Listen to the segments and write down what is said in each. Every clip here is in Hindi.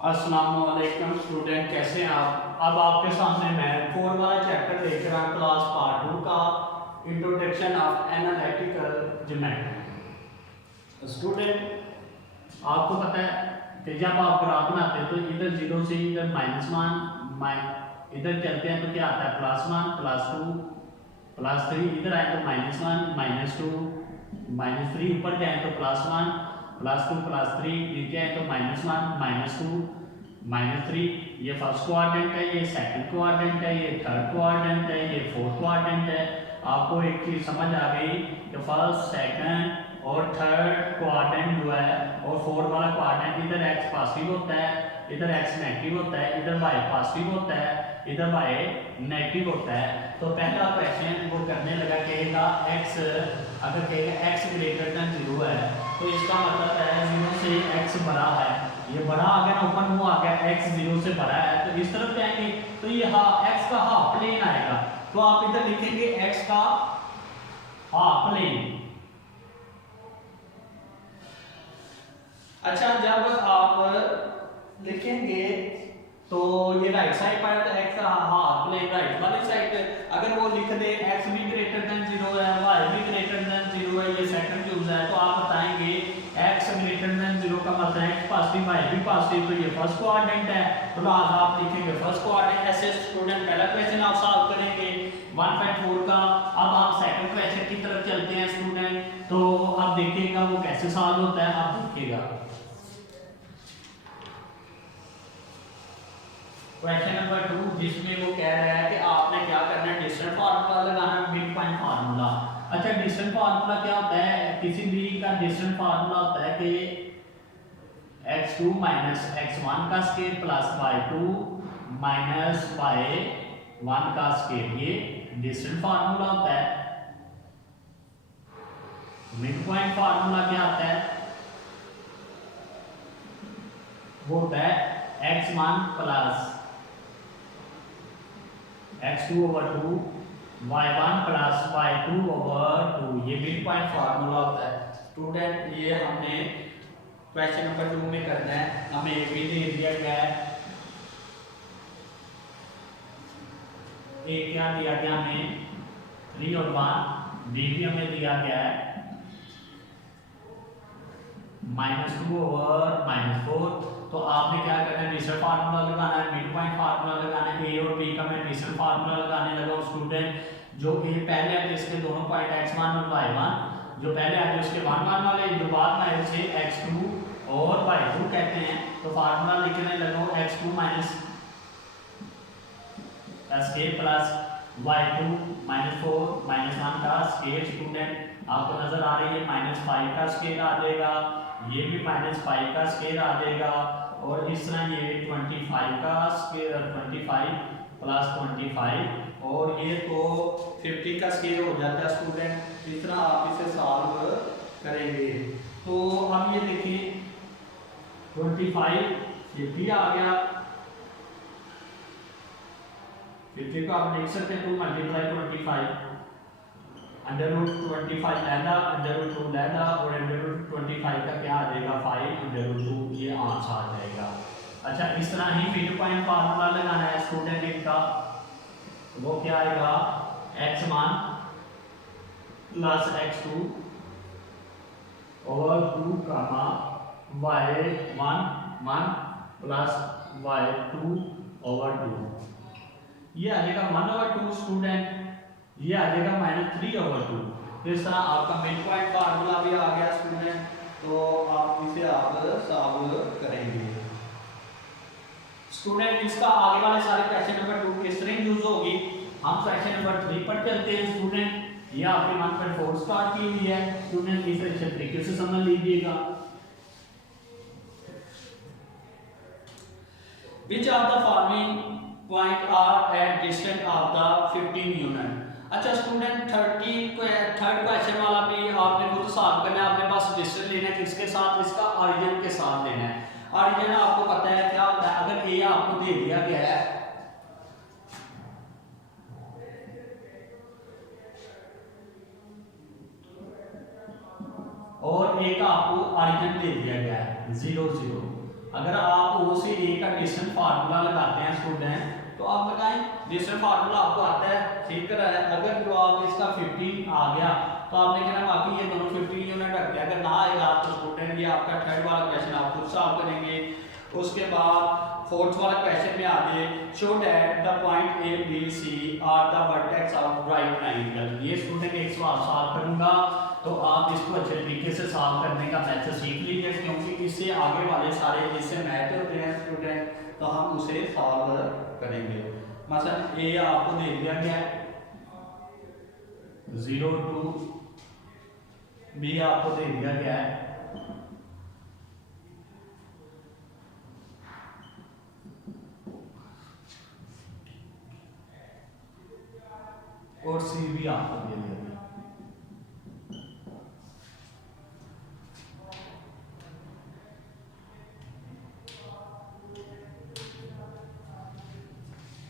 अस्सलामुअलैकुम स्टूडेंट, कैसे हैं आप। अब आपके सामने मैं 4 वाला चैप्टर लेकर आया क्लास पार्ट 2 का introduction of analytical geometry. Student, आपको पता है कि जब आप ग्राफ बनाते हैं तो इधर 0 से इधर -1 इधर चलते हैं तो क्या आता है +1 +2 +3, इधर आए तो -1 -2 -3, ऊपर जाए तो +1 +2 +3, नीचे आए तो -1 -2 -3। ये फर्स्ट क्वाड्रेंट है, ये सेकंड क्वाड्रेंट है, ये थर्ड क्वाड्रेंट है, ये फोर्थ क्वाड्रेंट है। आपको एक चीज समझ आ गई कि फर्स्ट सेकंड और थर्ड क्वाड्रेंट जो है और फोर्थ वाला क्वाड्रेंट, इधर x पॉजिटिव होता है, इधर x नेगेटिव होता है, इधर y पॉजिटिव होता है, इधर y नेगेटिव होता है। तो पहला क्वेश्चन वो करने लगा कहेगा x, अगर कहेगा x ग्रेटर देन 0 है तो इसका मतलब है 0 से x बड़ा है। ये बड़ा आ गया ना, ओपन मुंह आ गया, x 0 से बड़ा है तो इस तरफ जाएंगे तो ये x का हाफ प्लेन आएगा। तो आप इधर लिखेंगे x का हाफ प्लेन। अच्छा, जब आप लिखेंगे तो ये राइट साइड पर तो x का हाफ प्लेन राइट वाली साइड। अगर वो लिख दे x भी ग्रेटर देन 0 है, y भी ग्रेटर देन 0 है, ये सेकंड यूज है, तो आप बताएंगे x ग्रेटर देन 0 का मतलब है x पॉजिटिव y भी पॉजिटिव, तो ये फर्स्ट क्वाड्रेंट है, तो लास्ट आप लिखेंगे फर्स्ट क्वाड्रेंट। ऐसे स्टूडेंट पहला क्वेश्चन आप सॉल्व करेंगे 1.4 का। अब आप सेकंड क्वेश्चन की तरफ चलते हैं स्टूडेंट, तो आप देखिएगा वो कैसे सॉल्व होता है, आप देखिएगा। क्वेश्चन नंबर 2 जिसमें वो कह रहा है कि आपने क्या करना है, डिस्टेंस फार्मूला लगाना है, मिड पॉइंट फार्मूला। अच्छा, डिस्टेंस फार्मूला क्या होता है, किसी भी का डिस्टेंस फार्मूला होता है कि x2 माइनस x1 का square plus y2 minus y1 का स्क्वायर, ये डिस्टेंस फार्मूला होता है। मिड पॉइंट फार्मूला क्या होता है, वो होता है x1 plus x2/2 y1 plus y2/2, ये मिड पॉइंट फार्मूला होता है। स्टूडेंट, ये हमने क्वेश्चन नंबर 2 में करना है। हमें ए भी दे दिया गया है, ए क्या दिया गया हमें 3 और 1, डी भी हमें दिया गया है -2/-4। तो आपने क्या करना है, डिस्टेंस फार्मूला लगाना है, मिड पॉइंट फार्मूला लगाना है। ए और बी का मैं डिस्टेंस फार्मूला लगाने लगा स्टूडेंट। जो ए पहले आते इसके दोनों पॉइंट x1 और y1, जो पहले आते उसके 1 1 वाले, जो बाद में आए उसे x2 और y2 कहते हैं। तो फार्मूला लिखने लगा x2 minus square plus y2 -4 -1 का स्क्वायर। स्टूडेंट आपको नजर आ रही है -5 का स्क्वायर आ जाएगा, ये भी -5 का स्क्वायर आ जाएगा, और इस तरह ये 25 का स्क्वायर 25 प्लस 25, और ये तो 50 का स्क्वायर हो जाता है स्टूडेंट। इस तरह आप इसे सॉल्व करेंगे। तो अब ये देखिए 25 50 आ गया, 50 को आप लिख सकते हैं 2 × 25 √25 लैदा √2 लैदा, और √25 का क्या आ जाएगा 5 √2, ये आंसर आ जाएगा। अच्छा, इस तरह ही मिड पॉइंट फार्मूला लगाना है स्टूडेंट इनका, वो क्या आएगा x1 प्लस x2 और 2 y1 1 प्लस y2/2, ये आ जाएगा 1/2 स्टूडेंट, ये आ जाएगा -3/2। तो इस तरह आपका मिड पॉइंट फार्मूला भी आ गया स्टूडेंट। तो आप इसे आप सॉल्व करेंगे स्टूडेंट। इसका आगे वाले सारे क्वेश्चन नंबर 2 किस तरह यूज होगी, हम क्वेश्चन नंबर 3 पर चलते हैं स्टूडेंट। ये आपने 1.4 स्टार्ट की हुई है स्टूडेंट, इसे अच्छे तरीके से समझ लीजिएगा। Which of the following point are at distance of the 15 unit। अच्छा स्टूडेंट, थर्ड क्वेश्चन वाला भी आपने खुद सॉल्व करना है। आपने बस डिस्टेंस लेना है, किसके साथ, इसका ऑरिजिन के साथ लेना है। ऑरिजिन आपको पता है क्या होता है, अगर ए आपको दे दिया गया है और ए का आपको ऑरिजिन दे दिया गया है 0 0, अगर आप ओ से ए का डिस्टेंस फार्मूला लगाते हैं स्टूडेंट, तो आप लगाएं, डिस्टेंस फार्मूला आपको आता है, ठीक है। अगर जवाब इसका 15 आ गया तो आपने कहना बाकी ये दोनों 15 यूनिट रखते हैं। अगर ना आएगा तो स्टूडेंट ये आपका थर्ड वाला क्वेश्चन आप खुद सॉल्व करेंगे। उसके बाद फोर्थ वाला क्वेश्चन में आगे, show that the point A B C are the vertex of right triangle. ये स्टूडेंट एक सवाल सॉल्व करूंगा, तो आप इसको अच्छे तरीके से सॉल्व करने का मेथड सीख लीजिए, क्योंकि इससे आगे वाले सारे जिससे मैथ होते हैं स्टूडेंट, तो हम उसे सॉल्व करेंगे। मतलब ए आपको दे दिया गया है 0 2, बी आपको दे दिया गया है और सी भी आपको दे दिया गया।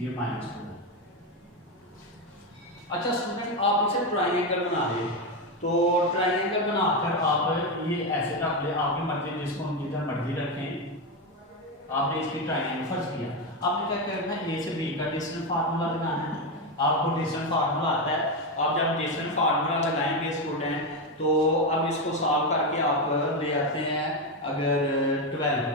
ये -2। अच्छा स्टूडेंट, आप इसे ट्रायंगल बना रहे, तो ट्रायंगल बनाकर आप ये ऐसे रख ले, आपकी मर्जी जिसको हम जिधर मर्जी रखें। आपने इसकी ट्रायंगल फर्स्ट किया, आपने क्या करना है, ए से बी का डिस्टेंस फार्मूला लगाना है। आपको डिस्टेंस फार्मूला आता है, आप जब डिस्टेंस फार्मूला लगाएंगे स्टूडेंट, तो अब इसको सॉल्व करके आप ले आते हैं। अगर 12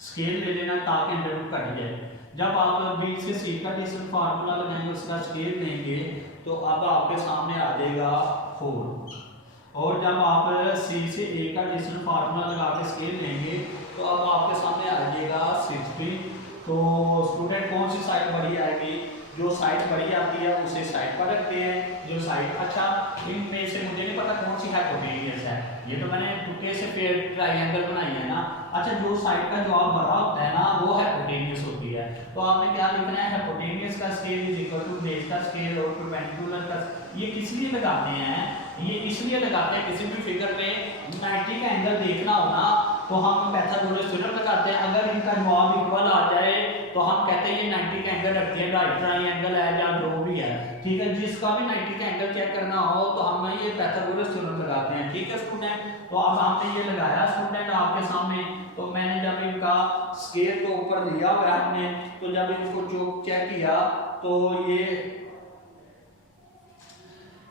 स्केल ले लेना ताकि अंडर रूट कट जाए। जब आप बी से सी का डिस्टेंस फार्मूला लगाएंगे, उसका स्केल लेंगे, तो अब आपके सामने आ जाएगा 4। और जब आप सी से ए का डिस्टेंस फार्मूला लगा के स्केल लेंगे, तो अब आपके सामने आ जाएगा 60। तो स्टूडेंट कौन सी साइड बड़ी आएगी, जो साइड बड़ी आती है उसे साइड पर रखते हैं, जो साइड। अच्छा, इनमें से मुझे नहीं पता कौन सी हाइपोटेनियस है, ये तो मैंने तुक्के से फिर ट्रायंगल बनाई है ना। अच्छा, जो साइड का जवाब बड़ा होता है ना, वो हाइपोटेनियस होती है। तो आपने क्या लिखना है, हाइपोटेनियस का scale is equal to base का स्केल और परपेंडिकुलर का। ये किस लिए लगाते हैं, ये इसलिए लगाते हैं किसी भी फिगर में 90 का एंगल देखना हो ना, तो हम पाइथागोरस थ्योरम लगाते हैं। अगर इनका जवाब इक्वल आ जाए तो हम कहते हैं ये 90 का एंगल रखते हैं, राइट ट्रायंगल है या जो भी है, ठीक है। जिसका भी 90 का एंगल चेक करना हो तो हम ये पाइथागोरस थ्योरम लगाते हैं, ठीक है स्टूडेंट। तो अब आपने ये लगाया स्टूडेंट आपके सामने, तो मैंने जब इनका स्केल को ऊपर लिया हुआ हमने, तो जब इनको चेक किया तो ये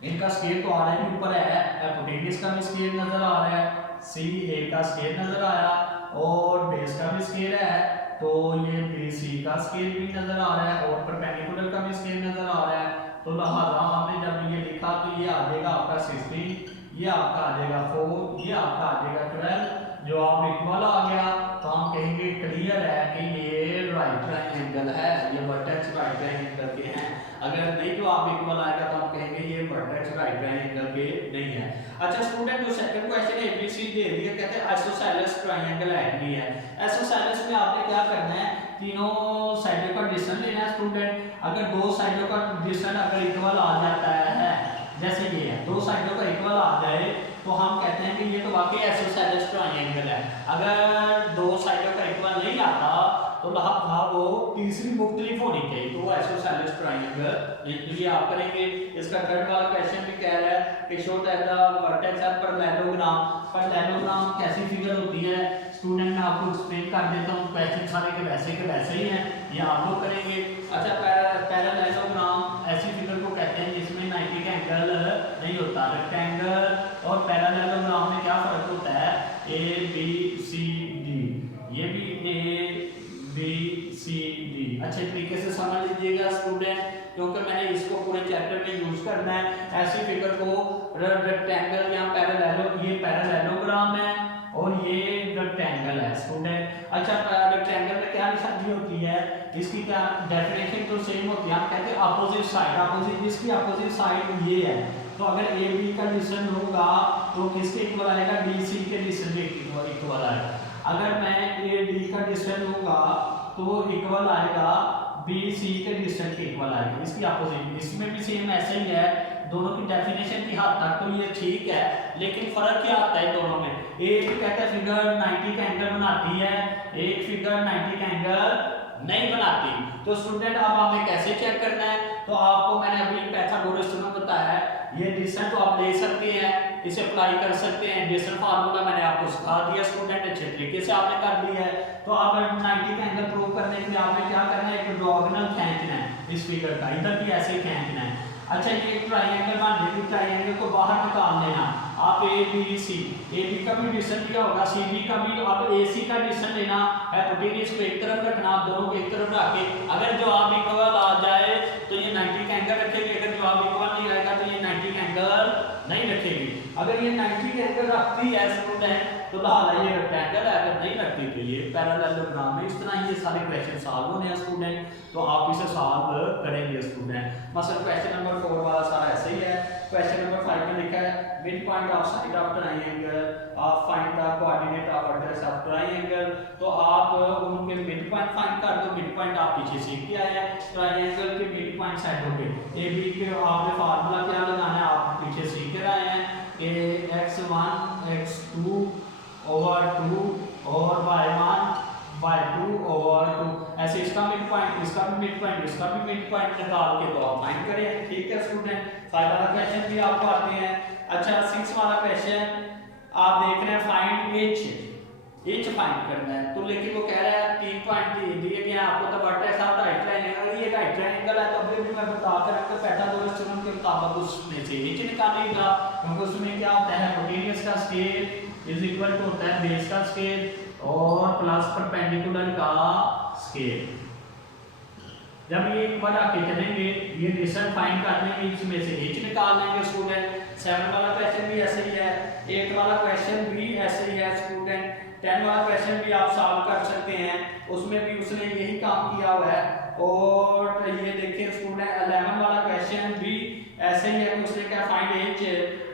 इनका स्केल तो आ रहा है ऊपर है, हाइपोटेनियस का भी स्केल नजर आ रहा है, सी ए का स्केल नजर आया और बेस का भी स्केल है, तो ये बी सी का स्केल भी नजर आ रहा है और परपेंडिकुलर का भी स्केल नजर आ रहा है। तो लिहाजा हमने जब ये लिखा तो ये आ जाएगा आपका 60, ये आपका आ जाएगा 4, ये आपका आ जाएगा 12। जो आप इक्वल आ गया तो हम कहेंगे क्लियर है कि ये राइट ट्रायंगल है, ये वर्टेक्स राइट ट्रायंगल के हैं। अगर नहीं तो आप इक्वल आएगा तो हम कहेंगे ये वर्टेक्स राइट ट्रायंगल के नहीं है। अच्छा स्टूडेंट, जो सेकंड क्वेश्चन है एबीसी दे दिया, कहते हैं आइसोसेलेस ट्रायंगल एक्नी है। आइसोसेलेस में आपने क्या करना है, तीनों साइडों का डिस्टेंस लेना है स्टूडेंट। अगर दो साइडों का डिस्टेंस अगर इक्वल आ जाता है, जैसे ये है, दो साइडों का इक्वल आ जाए, तो हम कहते हैं कि ये तो वाकई आइसोसेलेस ट्रायंगल है। अगर दो साइडों का इक्वल नहीं आता तो वो तीसरी मुख्तलिफ होनी चाहिए, तो वो आइसोसेलेस ट्रायंगल इसलिए आप करेंगे। इसका थर्ड वाला क्वेश्चन भी कह रहा है कि show that the vertex are parallelogram. Parallelogram कैसी फिगर होती है स्टूडेंट, मैं आपको एक्सप्लेन कर देता हूँ। क्वेश्चन सारे के वैसे ही हैं, ये आप लोग करेंगे। अच्छा, पैरेललोग्राम ऐसी फिगर को कहते हैं जिसमें 90 का एंगल नहीं होता। रेक्टेंगल और पैरेललोग्राम में क्या फर्क होता है, ए बी सी डी, ये भी ए बी सी डी अच्छे तरीके से समझ लीजिएगा स्टूडेंट, क्योंकि मैंने इसको पूरे चैप्टर में यूज करना है। ऐसी फिगर को रेक्टेंगल या पैरेललो, ये पैरेललोग्राम है और ये रेक्टेंगल है स्टूडेंट। अच्छा, रेक्टेंगल में क्या निशानी होती है, इसकी क्या डेफिनेशन तो सेम होती है, हम कहते हैं अपोजिट साइड। अपोजिट, इसकी अपोजिट साइड ये है, तो अगर ए बी का डिस्टेंस होगा तो किसके इक्वल आएगा, डी सी के डिस्टेंस के इक्वल आएगा। अगर मैं ए डी का डिस्टेंस लूंगा तो इक्वल आएगा बी सी के डिस्टेंस के इक्वल आएगा, इसकी अपोजिट। इसमें भी सेम ऐसे ही है, दोनों की डेफिनेशन की हद तक तो ये ठीक है, लेकिन फर्क क्या आता है दोनों में। एक कहता है फिगर 90 का एंगल बनाती है, एक फिगर 90 का एंगल नहीं बनाती। तो स्टूडेंट अब हमें कैसे चेक करना है, तो आपको मैंने अभी पाइथागोरस थ्योरम बताया है, ये एडिशन तो आप ले सकते हैं, इसे अप्लाई कर सकते हैं। एडिशन फार्मूला मैंने आपको सिखा दिया स्टूडेंट, अच्छे तरीके से आपने कर लिया है। तो आप 90 का एंगल प्रूव करने के लिए आपने क्या करना है, एक डायगोनल खींचना है इस फिगर का, इधर भी ऐसे ही खींचना है। अच्छा ये एक ट्रायंगल मान लीजिए, ट्रायंगल को बाहर निकाल लेना आप, ए बी सी, ए बी का भी डिस्टेंस दिया होगा, सी बी का भी, अब ए सी का डिस्टेंस लेना, हाइपोटेन्यूज को एक तरफ रखना, दोनों को एक तरफ रख के अगर जवाब इक्वल आ जाए तो ये 90 का एंगल रखेगी, अगर जवाब इक्वल नहीं आएगा तो ये 90 का एंगल नहीं रखेगी। अगर ये 90 का एंगल रखती है स्टूडेंट तो लिहाजा ये रेक्टेंगल है, अगर नहीं रखती तो ये पैरेललोग्राम है। इस तरह ये सारे क्वेश्चन सॉल्व होने हैं स्टूडेंट, तो आप इसे सॉल्व करेंगे स्टूडेंट। मसलन क्वेश्चन नंबर 4 वाला सारा ऐसे ही है। क्वेश्चन नंबर 5 में लिखा है mid point of side of triangle, आप find the coordinate of vertex of triangle. तो आप उनके मिड पॉइंट फाइंड कर दो, मिड पॉइंट आप पीछे सीख के आए हैं, ट्रायंगल के मिड पॉइंट साइडों पे ए बी के आपने फार्मूला क्या लगाना है आप पीछे सीख के आए हैं कि x1 x2 ओवर 2 और y1 y2 ओवर 2, ऐसे इसका मिड पॉइंट, इसका भी मिड पॉइंट, इसका भी मिड पॉइंट निकाल के तो आप फाइंड करें। ठीक है स्टूडेंट, 5 वाला क्वेश्चन भी आपको आते हैं। अच्छा 6 वाला क्वेश्चन आप देख रहे हैं, फाइंड एच फाइंड करना है। तो लेकिन वो कह रहा है 3 पॉइंट दिए गए हैं आपको, तो वर्टेक्स ऑफ राइट ट्रायंगल, ये राइट ट्रायंगल है, तो अभी भी मैं बता कर आपको पाइथागोरस थ्योरम के मुताबिक उसमें से एच निकालेगा, क्योंकि उसमें क्या होता है, हाइपोटेन्यूज का स्केल इज इक्वल टू होता है बेस का स्केल और प्लस परपेंडिकुलर का स्केल। जब ये एक बार आके चलेंगे, ये रिजल्ट फाइंड कर लेंगे, इसमें से एच निकाल लेंगे स्टूडेंट। 7 वाला क्वेश्चन भी ऐसे ही है, 8 वाला क्वेश्चन भी ऐसे ही है स्टूडेंट, 10 वाला क्वेश्चन भी आप सॉल्व कर सकते हैं, उसमें भी उसने यही काम किया हुआ है। और ये देखिए स्टूडेंट 11 वाला क्वेश्चन भी ऐसे ही है, उसने क्या find each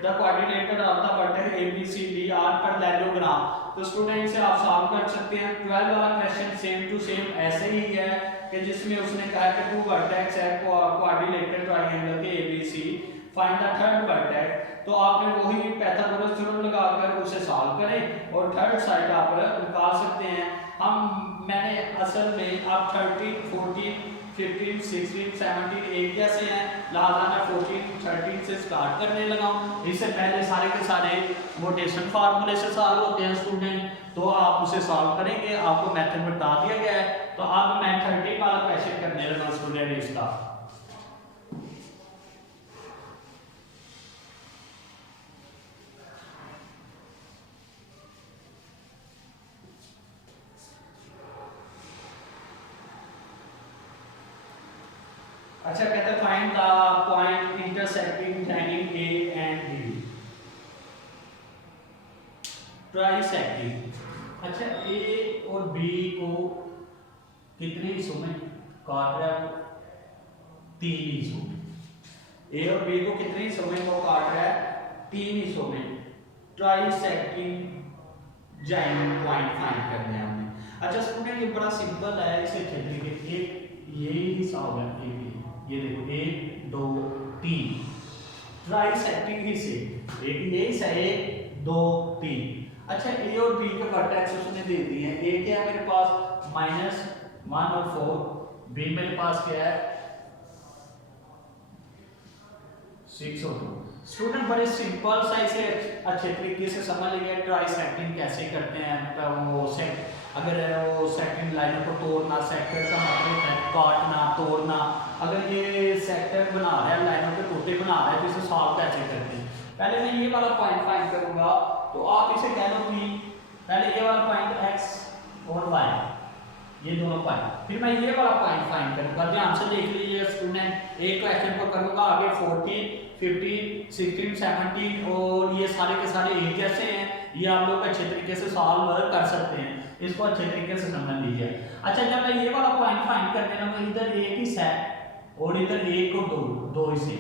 the coordinate of the vertex A B C D are parallelogram. तो स्टूडेंट इसे आप सॉल्व कर सकते हैं। 12 वाला क्वेश्चन सेम टू सेम ऐसे ही है कि जिसमें उसने कहा कि 2 वर्टेक्स है कोऑर्डिनेटेड ट्रायंगल के A B C, find the third vertex. तो आपने वही पाइथागोरस थ्योरम लगाकर उसे सॉल्व करें और थर्ड साइड आप निकाल सकते हैं। मैंने असल में आप 13 14 15 16 17 एक जैसे हैं, लिहाजा मैं 14 13 से स्टार्ट करने लगा हूं। इससे पहले सारे के सारे नोटेशन फार्मूले से सॉल्व होते हैं स्टूडेंट, तो आप उसे सॉल्व करेंगे, आपको मेथड बता दिया गया है। तो अब मैं 13 वाला क्वेश्चन करने लगा स्टूडेंट इसका। अच्छा कहते हैं find the point intersecting triangle A and B, trisecting. अच्छा ए और बी को कितने हिस्सों में काट रहा है, 3 हिस्सों में। ए और बी को कितने हिस्सों में वो काट रहा है, 3 हिस्सों में। ट्राइसेक्टिंग जॉइंट पॉइंट फाइंड करना है हमें। अच्छा स्टूडेंट ये बड़ा सिंपल है, इसे चलिए कि एक ये हिस्सा होगा ए बी, ये देखो 1 2 3 ट्राइसेक्टिंग हिस्से, एक ये हिस्सा 1 2 3। अच्छा ए और बी के वर्टेक्स उसने दे दिए हैं, ए क्या है मेरे पास -1 और 4, बी मेरे पास क्या है 6 और 2। स्टूडेंट बड़े सिंपल सा इसे अच्छे तरीके से समझ लिया ट्राइसेक्टिंग कैसे करते हैं। तो वो अगर वो सेकंड लाइनों को तोड़ना, सेक्टर का मतलब है काटना तोड़ना। अगर ये सेक्टर बना रहा है, लाइनों के टोटे बना रहा है, तो इसे सॉल्व कैसे करते हैं। पहले मैं ये वाला पॉइंट फाइंड करूंगा, तो आप इसे कह लो कि पहले ये वाला पॉइंट x और y, ये दोनों पॉइंट, फिर मैं ये वाला पॉइंट फाइंड करूंगा। ध्यान से देख लीजिए स्टूडेंट, एक क्वेश्चन को करूंगा, आगे 14 15 16 17 और ये सारे के सारे एक जैसे हैं, ये आप लोग अच्छे तरीके से सॉल्व कर सकते हैं, इसको अच्छे तरीके से समझ लीजिए। अच्छा जब मैं ये वाला पॉइंट फाइंड करने लगा, इधर एक हिस्सा है और इधर एक और दो हिस्से,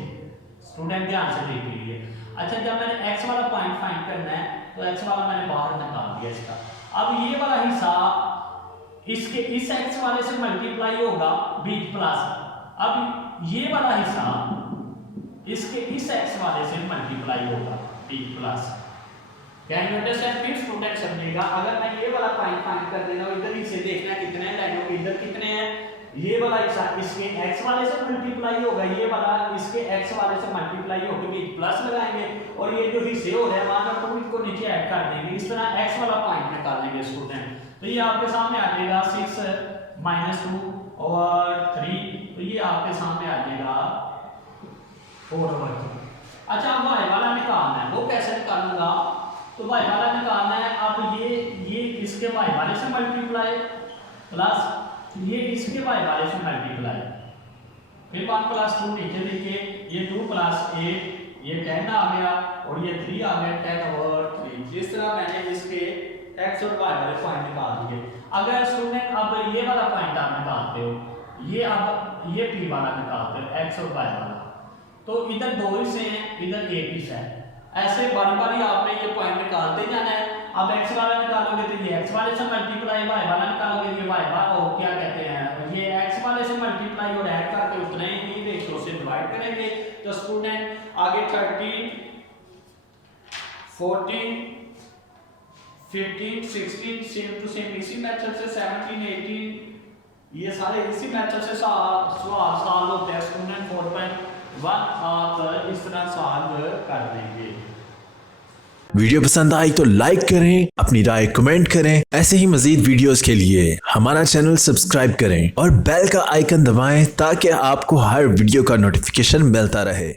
स्टूडेंट ध्यान से देख लीजिए। अच्छा जब मैंने x वाला पॉइंट फाइंड करना है, तो x वाला मैंने बाहर निकाल दिया इसका। अब ये वाला हिस्सा इसके इस x वाले से मल्टीप्लाई होगा बीच प्लस, अब ये वाला हिस्सा इसके इस x वाले से मल्टीप्लाई होगा बीच प्लस। Can you understand? फिर स्टूडेंट समझेगा, अगर मैं ये वाला पॉइंट फाइंड कर देना, इधर ही से देखना कितने लाइनों के इधर कितने हैं ये वाला हिस्सा इसके x वाले से मल्टीप्लाई होगा, ये वाला इसके x वाले से मल्टीप्लाई होकर के प्लस लगाएंगे और ये जो हिस्से हो रहे हैं वहां पर तो इनको नीचे ऐड कर देंगे। इस तरह x वाला पॉइंट निकालेंगे स्टूडेंट। तो ये आपके सामने आ जाएगा 6 - 2 और 3, तो ये आपके सामने आ जाएगा 4/3। अच्छा अब y वाला निकालना है, वो कैसे निकालूंगा? तो y वाला निकालना है, अब ये इसके y वाले से मल्टीप्लाई प्लस ये इसके y वाले से मल्टीप्लाई, फिर 1 + 2 नीचे लिखे, ये 2 + 8 ये 10 आ गया और ये 3 आ गया 10/3। जिस तरह मैंने इसके x और y वाले पॉइंट निकाल दिए। अगर स्टूडेंट अब ये वाला पॉइंट आप निकालते हो, ये अब ये p वाला निकालते हो x और y वाला, तो इधर 2 हिस्से हैं, इधर एक हिस्सा है, ऐसे बारी-बारी आपने ये पॉइंट निकालते जाना है। अब x वाला निकालोगे तो ये x वाले से मल्टीप्लाई, y वाला निकालोगे ये y वाला और क्या कहते हैं ये x वाले से मल्टीप्लाई और ऐड करके उतने ही रेशियो से डिवाइड करेंगे। तो स्टूडेंट आगे 13 14 15 16 सेम टू सेम इसी मेथड से 17 18 ये सारे इसी मेथड से सवाल सॉल्व होते हैं स्टूडेंट। 4.1 आप इस तरह सॉल्व कर देंगे। वीडियो पसंद आई तो लाइक करें, अपनी राय कमेंट करें। ऐसे ही मजीद वीडियोस के लिए हमारा चैनल सब्सक्राइब करें और बेल का आइकन दबाएं ताकि आपको हर वीडियो का नोटिफिकेशन मिलता रहे।